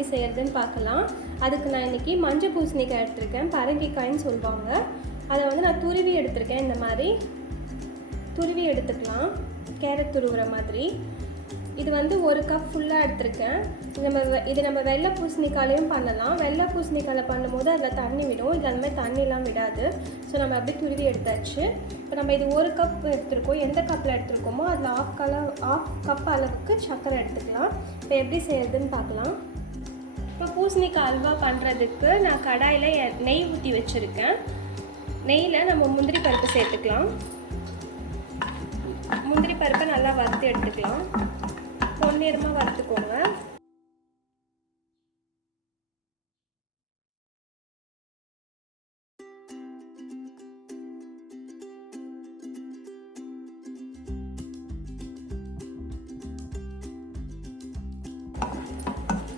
எப்படி செய்யறதுன்னு பார்க்கலாம். அதுக்கு நான் இன்றைக்கி மஞ்சள் பூசணிக்காய் எடுத்திருக்கேன், பரங்கிக்காய்ன்னு சொல்லுவாங்க. அதை வந்து நான் துருவி எடுத்திருக்கேன். இந்த மாதிரி துருவி எடுத்துக்கலாம், கேரட் துருவுற மாதிரி. இது வந்து 1 கப் ஃபுல்லாக எடுத்திருக்கேன். இது நம்ம வெள்ளை பூசணிக்காலையும் பண்ணலாம். வெள்ளை பூசணிக்காயில் பண்ணும்போது அதில் தண்ணி விடும், இது அந்த மாதிரி தண்ணிலாம் விடாது. ஸோ நம்ம அப்படியே துருவி எடுத்தாச்சு. இப்போ நம்ம இது 1 கப் எடுத்துருக்கோம். எந்த கப்பில் எடுத்துருக்கோமோ அதில் ஆஃப் கப் அளவுக்கு சர்க்கரை எடுத்துக்கலாம். இப்போ எப்படி செய்யறதுன்னு பார்க்கலாம். இப்போ பூசணிக்காய் அல்வா பண்ணுறதுக்கு நான் கடாயில் நெய் ஊற்றி வச்சுருக்கேன். நெய்யில் நம்ம முந்திரி பருப்பு சேர்த்துக்கலாம். முந்திரி பருப்பை நல்லா வறுத்து எடுத்துக்கலாம். பொன்னிறமாக வறுத்துக்கோங்க.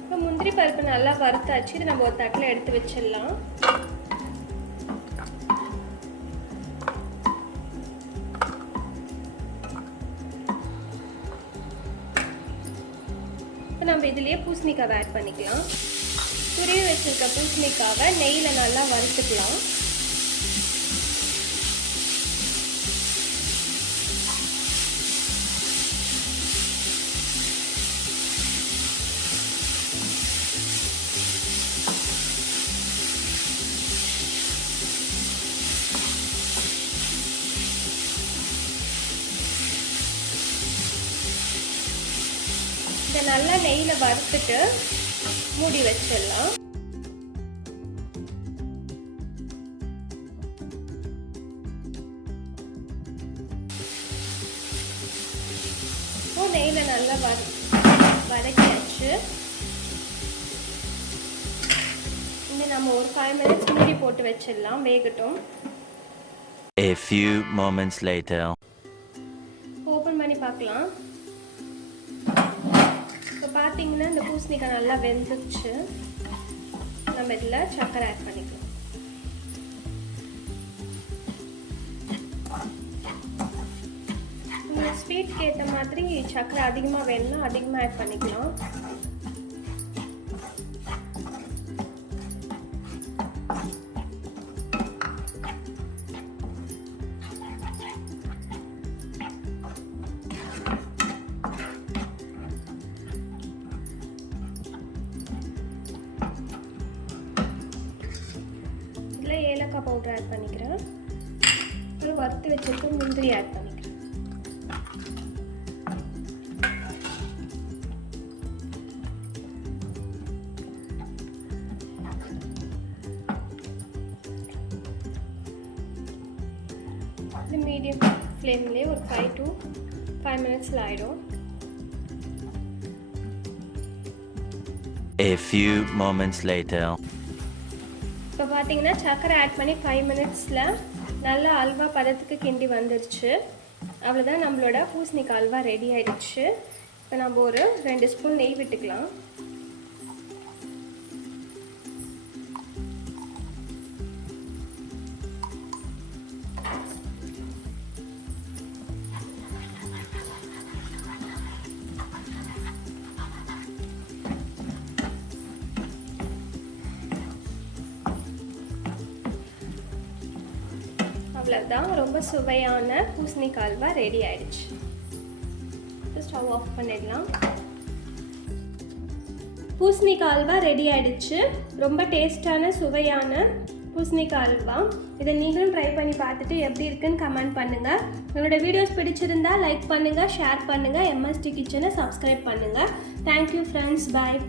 இப்போ முந்திரி பருப்பு நல்லா வறுத்தாச்சு. இது நம்ம ஒரு தட்டில் எடுத்து வச்சிடலாம். நம்ம இதிலேயே பூசணிக்காவை ஆட் பண்ணிக்கலாம். துருவி வச்சிருக்க பூசணிக்காவை நெய்யில் நல்லா வறுத்துக்கலாம். இதை நல்லா நெய்யில் வறுத்துட்டு மூடி வச்சிடலாம். இப்போ நெய்யில் நல்லா வதக்கியாச்சு. இங்கே நம்ம ஒரு 5 minutes மூடி போட்டு வச்சிடலாம், வேகட்டும். A few moments later. Open பண்ணி பார்க்கலாம். இப்போ பார்த்தீங்கன்னா இந்த பூசணிக்காய் நல்லா வெந்துச்சு. நம்ம இதில் சர்க்கரை ஆட் பண்ணிக்கலாம். உங்கள் ஸ்வீட்க்கு ஏற்ற மாதிரி சர்க்கரை அதிகமாக வேணும்னா அதிகமாக ஆட் பண்ணிக்கலாம். ஏலக்காய் பவுடர் ஆட் பண்ணிக்கிறேன். வறுத்து வச்சுட்டு முந்திரி ஆட் பண்ணிக்கிறேன். இது மீடியம் ஃப்ளேம்லேயே ஒரு 5 to 5 minutes ஆகிடும். A few moments later. இப்போ பார்த்தீங்கன்னா சர்க்கரை ஆட் பண்ணி 5 minutesல நல்லா அல்வா பதத்துக்கு கிண்டி வந்துருச்சு. அவ்வளோதான், நம்மளோட பூசணிக்காய் அல்வா ரெடி ஆகிடுச்சு. இப்போ நம்ம ஒரு 2 ஸ்பூன் நெய் விட்டுக்கலாம். அவ்வளோதான், ரொம்ப சுவையான பூசணிக்காய் அல்வா ரெடி ஆயிடுச்சு. ஸ்டவ் ஆஃப் பண்ணிடலாம். பூசணிக்காய் அல்வா ரெடி ஆயிடுச்சு. ரொம்ப டேஸ்டான சுவையான பூசணிக்காய் அல்வா. இதை நீங்களும் ட்ரை பண்ணி பார்த்துட்டு எப்படி இருக்குன்னு கமெண்ட் பண்ணுங்கள். உங்களோட வீடியோஸ் பிடிச்சிருந்தா லைக் பண்ணுங்கள், ஷேர் பண்ணுங்கள், MSD கிச்சனை சப்ஸ்கிரைப் பண்ணுங்கள். தேங்க்யூ ஃப்ரெண்ட்ஸ், பாய்.